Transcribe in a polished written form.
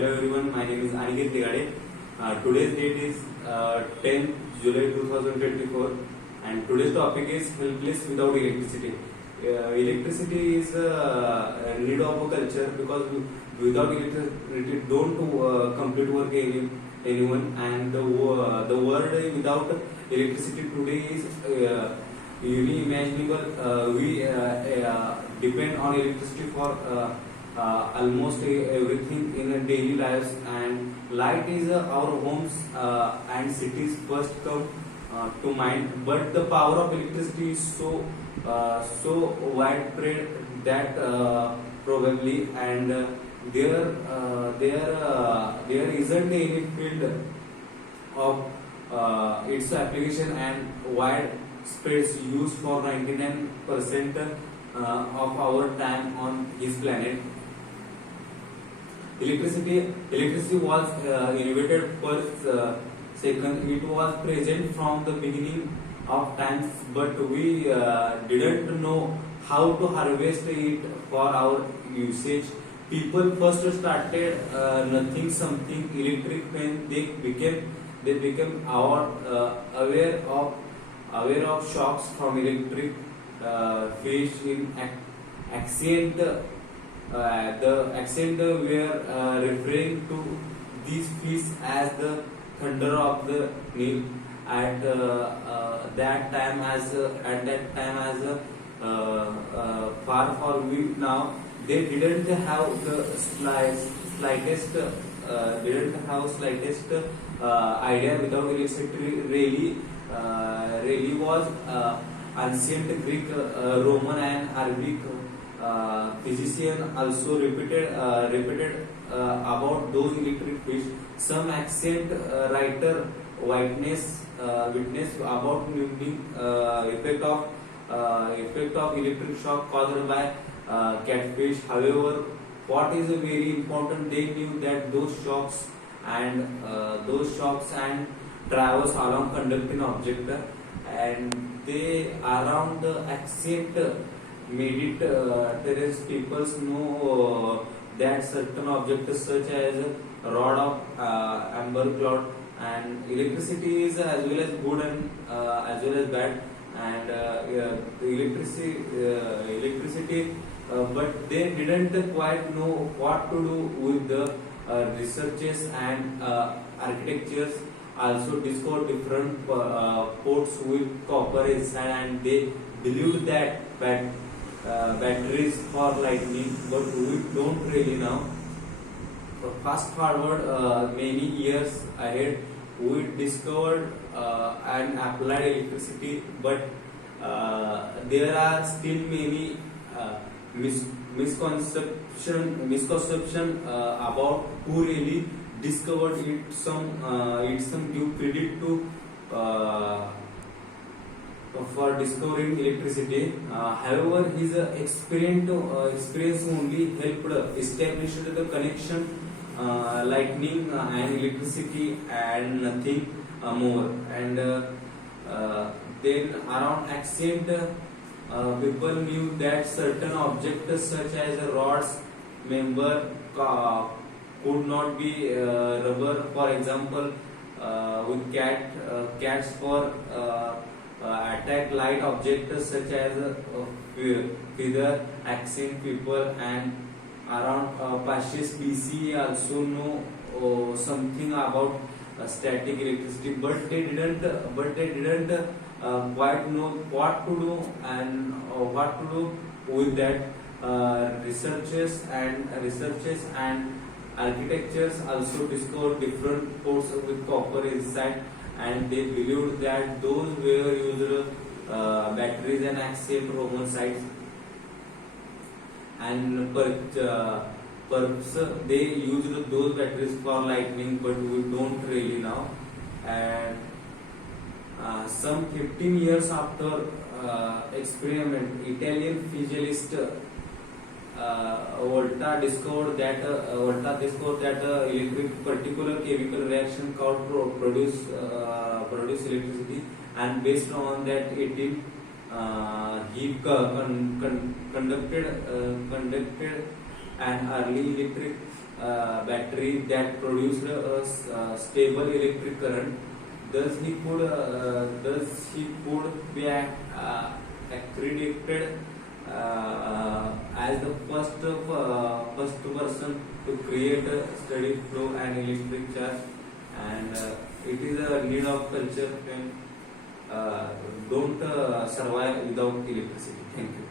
Hello everyone, my name is Anikett. Today's date is 10th July 2024 and today's topic is helpless without electricity. Electricity is a need of a culture because without electricity don't complete work anyone, and the world without electricity today is unimaginable. We depend on electricity for almost everything in our daily lives, and light is our homes and cities first come to mind, but the power of electricity is so widespread that probably and there isn't any field of its application and widespread use for 99% of our time on this planet. Electricity was innovated first second. It was present from the beginning of times, but we didn't know how to harvest it for our usage. People first started nothing something electric when they became aware of shocks from electric fish in accent. The accent were referring to these fish as the thunder of the Nile at that time as far we now. They didn't have the slightest idea without electricity really was ancient Greek, Roman and Arabic physician also repeated about those electric fish. Some ancient writer witness about numbing effect of electric shock caused by catfish. However, what is very important, they knew that those shocks and travels along conducting object, and they around the ancient Mediterranean peoples know that certain objects such as rod of amber cloud and electricity is as well as good and as well as bad, and electricity but they didn't quite know what to do with the researches and architectures also discovered different ports with copper inside, and they believed that batteries for lightning, but we don't really know. Fast forward many years ahead, we discovered and applied electricity, but there are still many misconception about who really discovered it. Some give credit to for discovering electricity. However, his experience only helped establish the connection lightning and electricity and nothing more. And then around ancient people knew that certain objects such as rods, member could not be rubber. For example, with cats for attack light objects such as feather, accent people, and around Pashes PC also know something about static electricity, but they didn't quite know what to do and what to do with that. Researchers and architectures also discovered different ports with copper inside, and they believed that those were used batteries and ancient Roman sites, and perhaps they used those batteries for lightning, but we don't really know. And some 15 years after experiment, Italian physicist Volta discovered that electric particular chemical reaction called produce electricity, and based on that he conducted an early electric battery that produced a stable electric current. Thus he could be accredited as the first person to create a steady flow and electric charge. And it is a need of culture, and don't survive without electricity. Thank you.